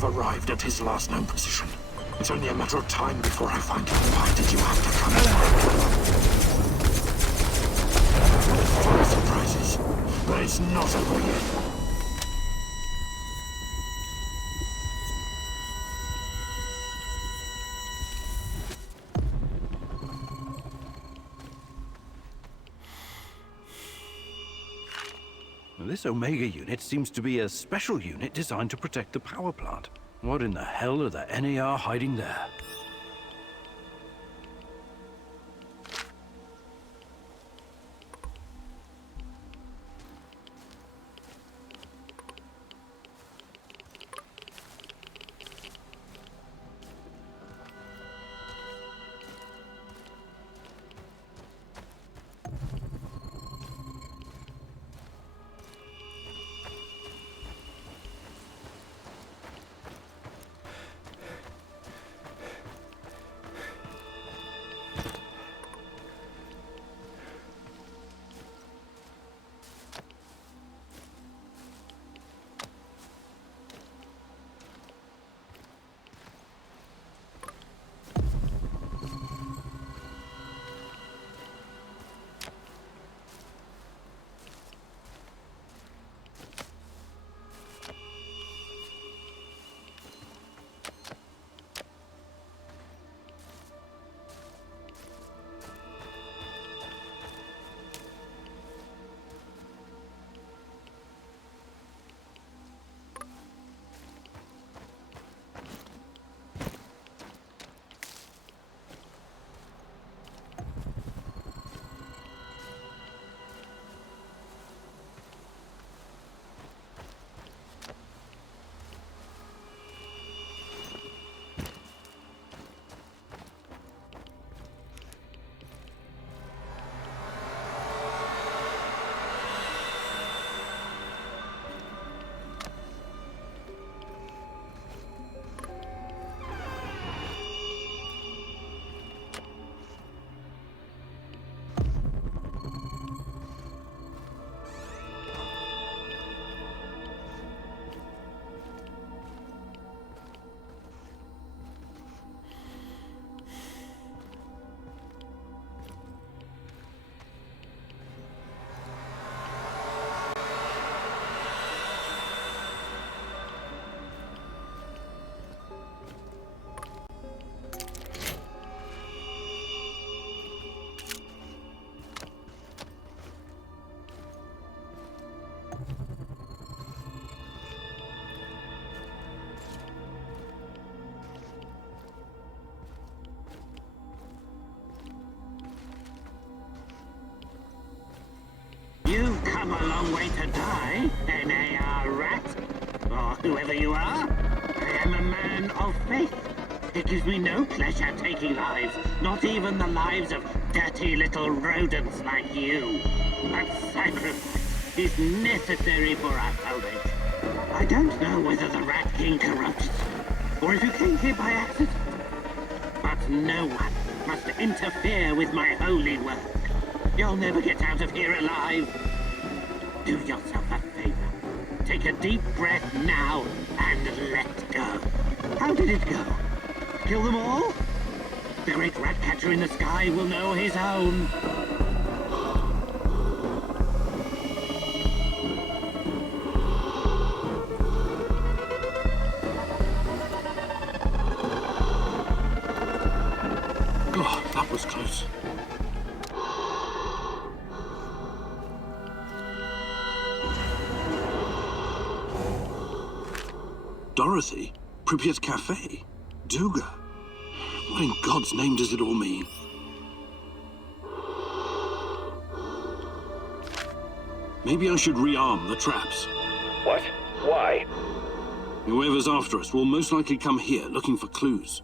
have arrived at his last known position. It's only a matter of time before I find him. Why did you have to come here? Full of surprises, but it's not over yet. This Omega unit seems to be a special unit designed to protect the power plant. What in the hell are the NAR hiding there? You've come a long way to die, NAR rat. Or whoever you are. I am a man of faith. It gives me no pleasure taking lives, not even the lives of dirty little rodents like you. But sacrifice is necessary for our salvation. I don't know whether the Rat King corrupts, or if you came here by accident. But no one must interfere with my holy work. You'll never get out of here alive. Do yourself a favor. Take a deep breath now and let go. How did it go? Kill them all? The great rat catcher in the sky will know his own. Oh, that was close. Dorothy? Pripyat Cafe? Duga? What in God's name does it all mean? Maybe I should rearm the traps. What? Why? Whoever's after us will most likely come here looking for clues.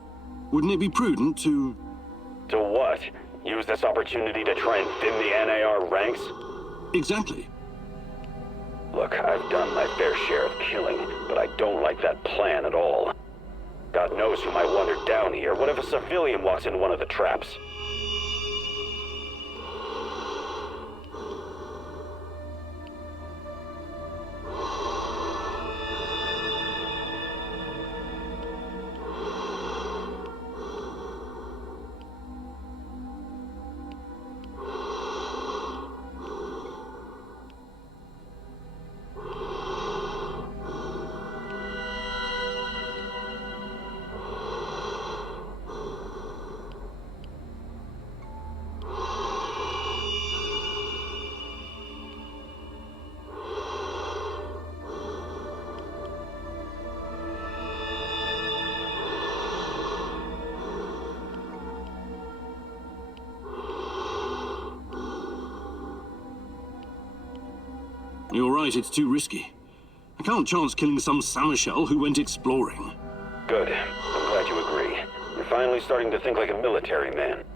Wouldn't it be prudent to... To what? Use this opportunity to try and thin the NAR ranks? Exactly. Look, I've done my fair share of killing, but I don't like that plan at all. God knows who might wander down here. What if a civilian walks into one of the traps? You're right, it's too risky. I can't chance killing some Samarshell who went exploring. Good. I'm glad you agree. You're finally starting to think like a military man.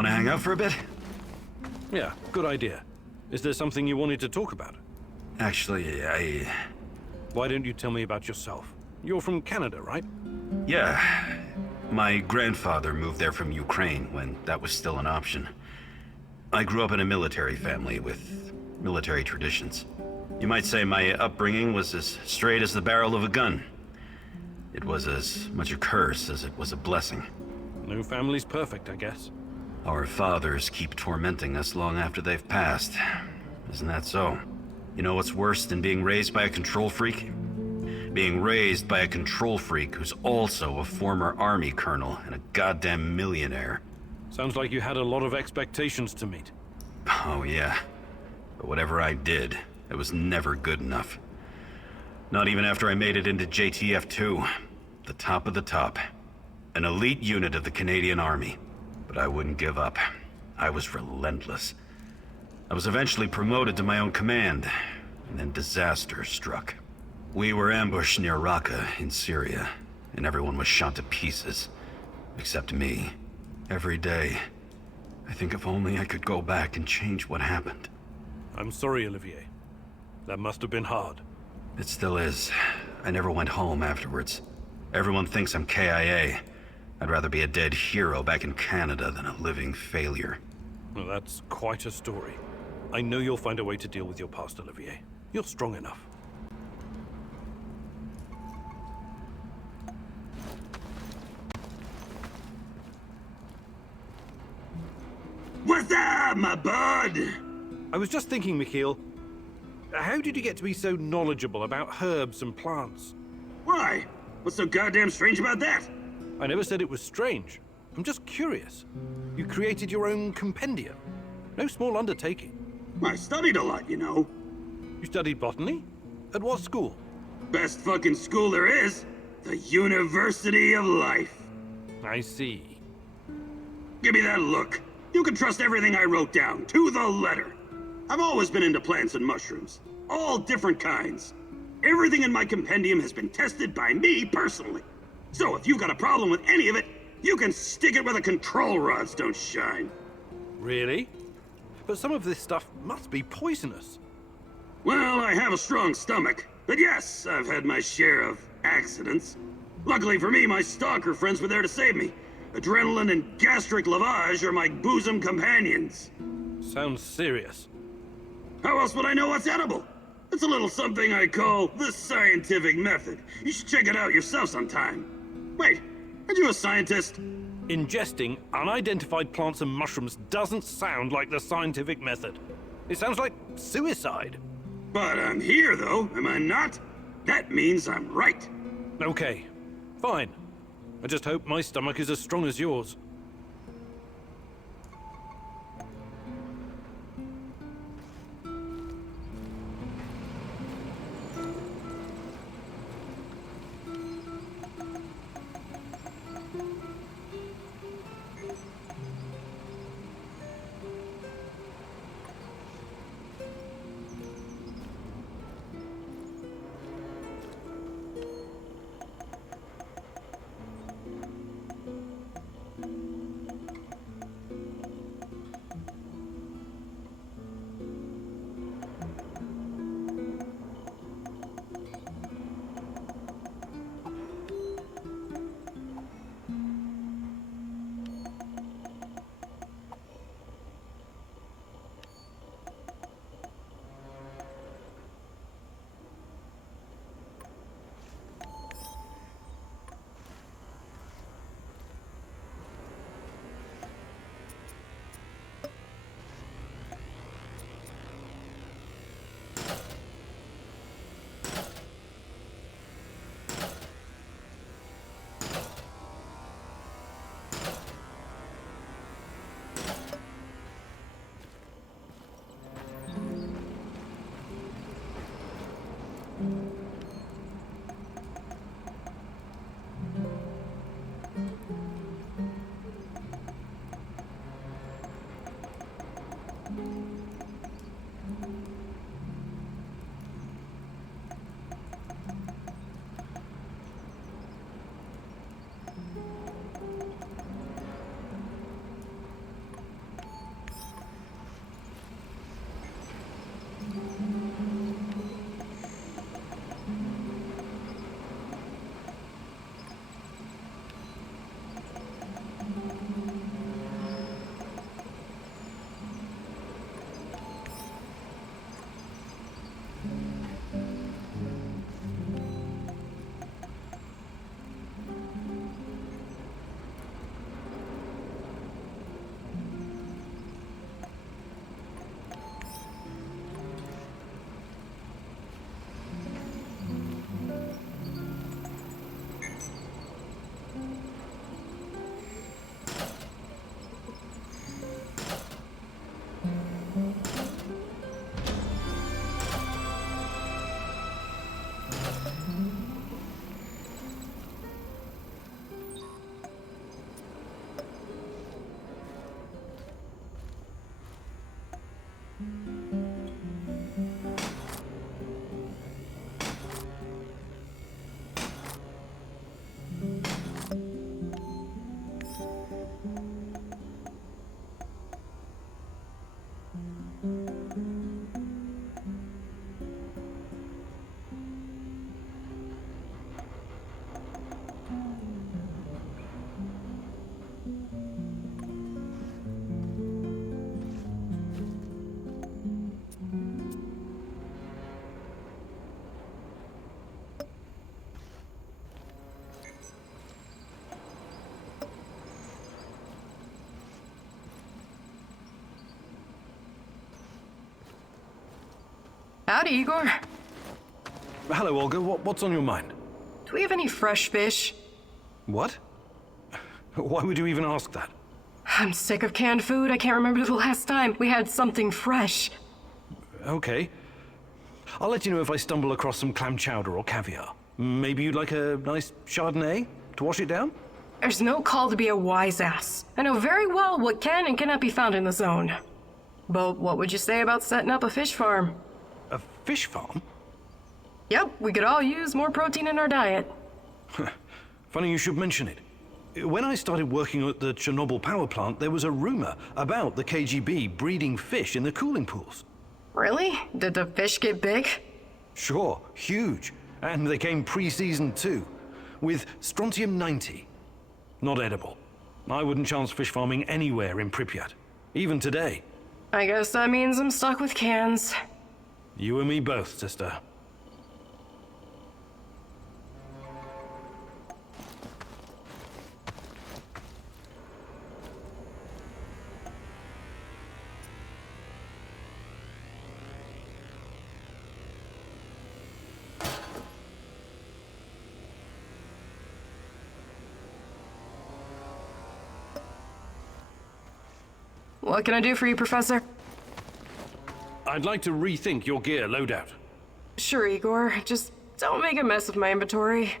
Want to hang out for a bit? Yeah, good idea. Is there something you wanted to talk about? Actually, Why don't you tell me about yourself? You're from Canada, right? Yeah. My grandfather moved there from Ukraine when that was still an option. I grew up in a military family with military traditions. You might say my upbringing was as straight as the barrel of a gun. It was as much a curse as it was a blessing. No family's perfect, I guess. Our fathers keep tormenting us long after they've passed. Isn't that so? You know what's worse than being raised by a control freak? Being raised by a control freak who's also a former army colonel and a goddamn millionaire. Sounds like you had a lot of expectations to meet. Oh yeah. But whatever I did, it was never good enough. Not even after I made it into JTF-2. The top of the top. An elite unit of the Canadian Army. But I wouldn't give up. I was relentless. I was eventually promoted to my own command, and then disaster struck. We were ambushed near Raqqa in Syria, and everyone was shot to pieces. Except me. Every day. I think if only I could go back and change what happened. I'm sorry, Olivier. That must have been hard. It still is. I never went home afterwards. Everyone thinks I'm KIA. I'd rather be a dead hero back in Canada than a living failure. Well, that's quite a story. I know you'll find a way to deal with your past, Olivier. You're strong enough. What's up, my bud? I was just thinking, Mikhail, how did you get to be so knowledgeable about herbs and plants? Why? What's so goddamn strange about that? I never said it was strange. I'm just curious. You created your own compendium. No small undertaking. I studied a lot, you know. You studied botany? At what school? Best fucking school there is. The University of Life. I see. Give me that look. You can trust everything I wrote down, to the letter. I've always been into plants and mushrooms. All different kinds. Everything in my compendium has been tested by me personally. So if you've got a problem with any of it, you can stick it where the control rods don't shine. Really? But some of this stuff must be poisonous. Well, I have a strong stomach. But yes, I've had my share of accidents. Luckily for me, my stalker friends were there to save me. Adrenaline and gastric lavage are my bosom companions. Sounds serious. How else would I know what's edible? It's a little something I call the scientific method. You should check it out yourself sometime. Wait, aren't you a scientist? Ingesting unidentified plants and mushrooms doesn't sound like the scientific method. It sounds like suicide. But I'm here, though, am I not? That means I'm right. Okay, fine. I just hope my stomach is as strong as yours. Howdy, Igor. Hello, Olga. What's on your mind? Do we have any fresh fish? What? Why would you even ask that? I'm sick of canned food. I can't remember the last time we had something fresh. Okay. I'll let you know if I stumble across some clam chowder or caviar. Maybe you'd like a nice Chardonnay to wash it down? There's no call to be a wise ass. I know very well what can and cannot be found in the zone. But what would you say about setting up a fish farm? A fish farm? Yep, we could all use more protein in our diet. Funny you should mention it. When I started working at the Chernobyl power plant, there was a rumor about the KGB breeding fish in the cooling pools. Really? Did the fish get big? Sure, huge. And they came pre-seasoned too, with strontium-90. Not edible. I wouldn't chance fish farming anywhere in Pripyat, even today. I guess that means I'm stuck with cans. You and me both, sister. What can I do for you, Professor? I'd like to rethink your gear loadout. Sure, Igor. Just don't make a mess of my inventory.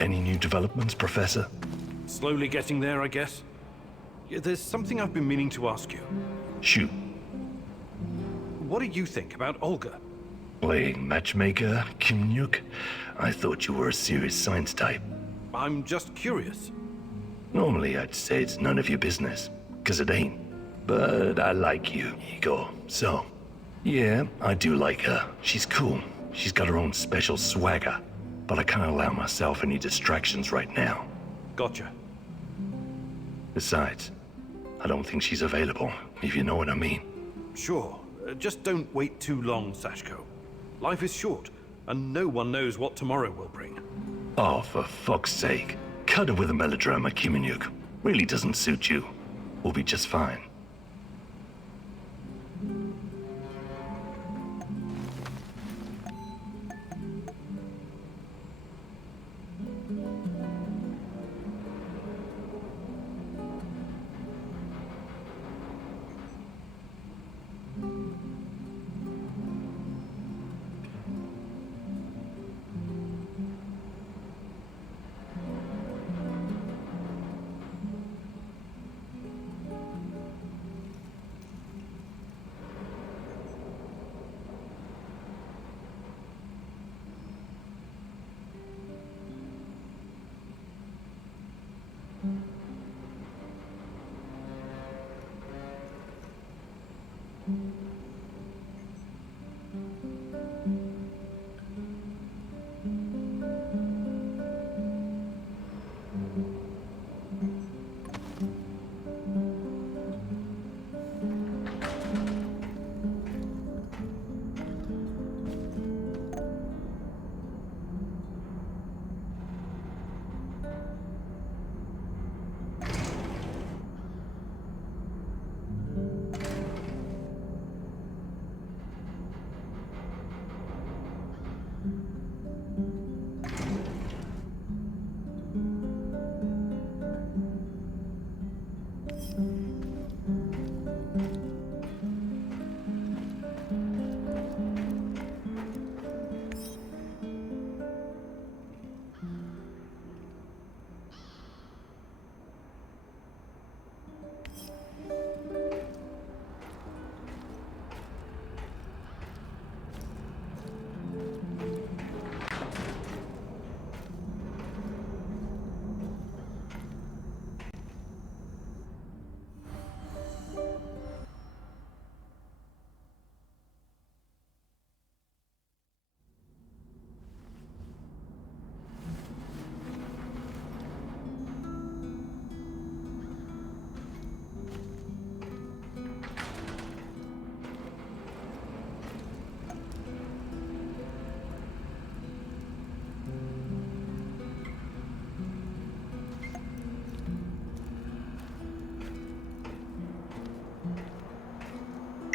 Any new developments, Professor? Slowly getting there, I guess. Yeah, there's something I've been meaning to ask you. Shoot. What do you think about Olga? Playing matchmaker, Kimnyuk? I thought you were a serious science type. I'm just curious. Normally I'd say it's none of your business, 'cause it ain't. But I like you, Igor, so... Yeah, I do like her. She's cool. She's got her own special swagger. But I can't allow myself any distractions right now. Gotcha. Besides, I don't think she's available, if you know what I mean. Sure. Just don't wait too long, Sashko. Life is short, and no one knows what tomorrow will bring. Oh, for fuck's sake. Cut it with a melodrama, Kimnyuk. Really doesn't suit you. We'll be just fine.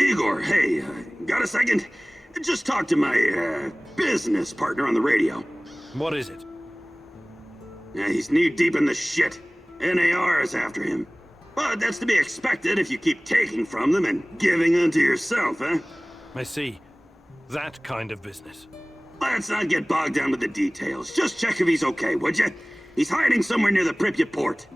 Igor, hey, got a second? Just talk to my, business partner on the radio. What is it? He's knee-deep in the shit. NAR is after him. But that's to be expected if you keep taking from them and giving unto yourself, huh? I see. That kind of business. Let's not get bogged down with the details. Just check if he's okay, would you? He's hiding somewhere near the Pripyat port.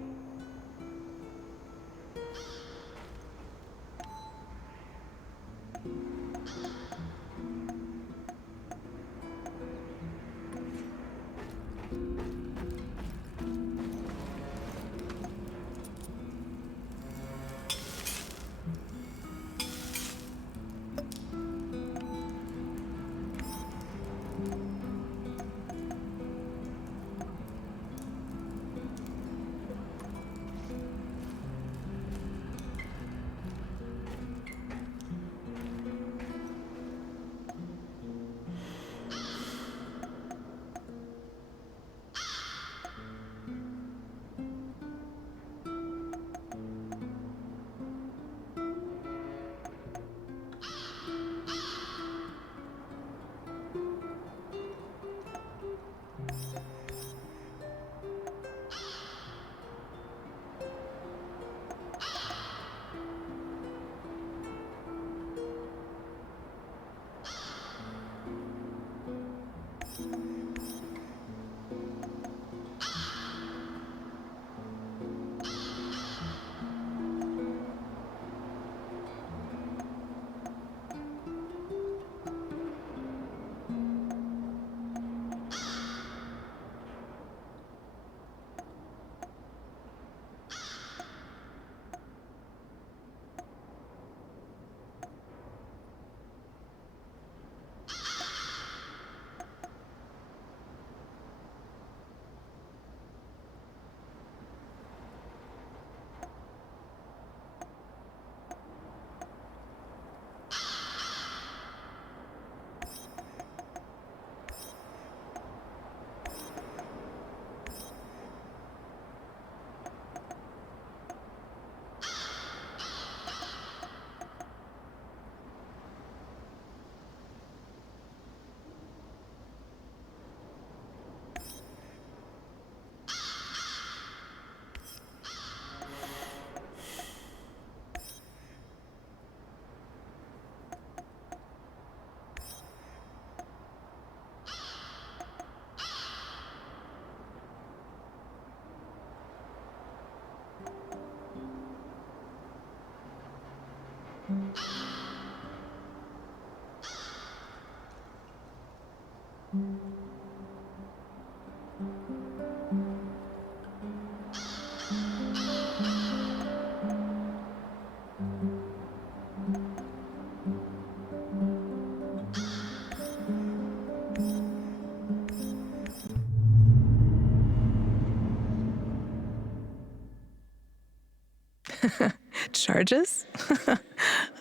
Charges?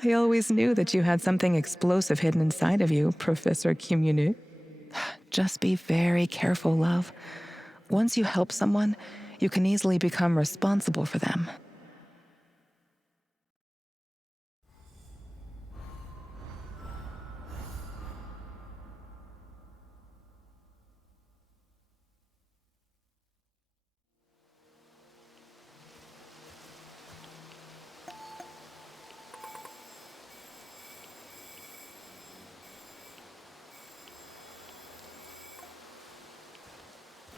I always knew that you had something explosive hidden inside of you, Professor Kimunu. Just be very careful, love. Once you help someone, you can easily become responsible for them.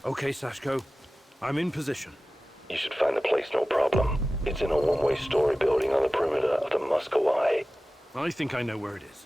Okay, Sashko. I'm in position. You should find the place, no problem. It's in a one-way story building on the perimeter of the Moscow Eye. I think I know where it is.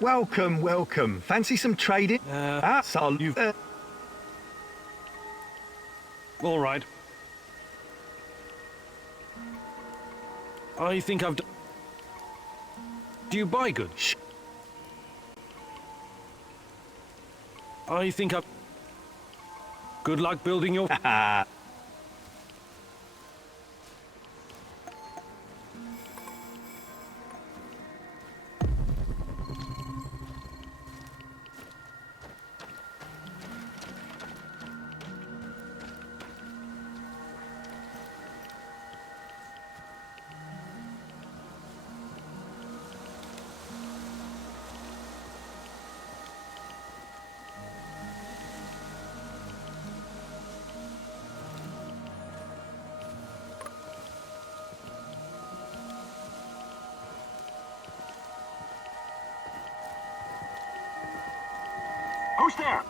Welcome, welcome. Fancy some trading? All right. I think I've done... Do you buy goods? I think I've... Good luck building your... Who's there?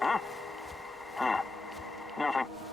Huh? Nothing.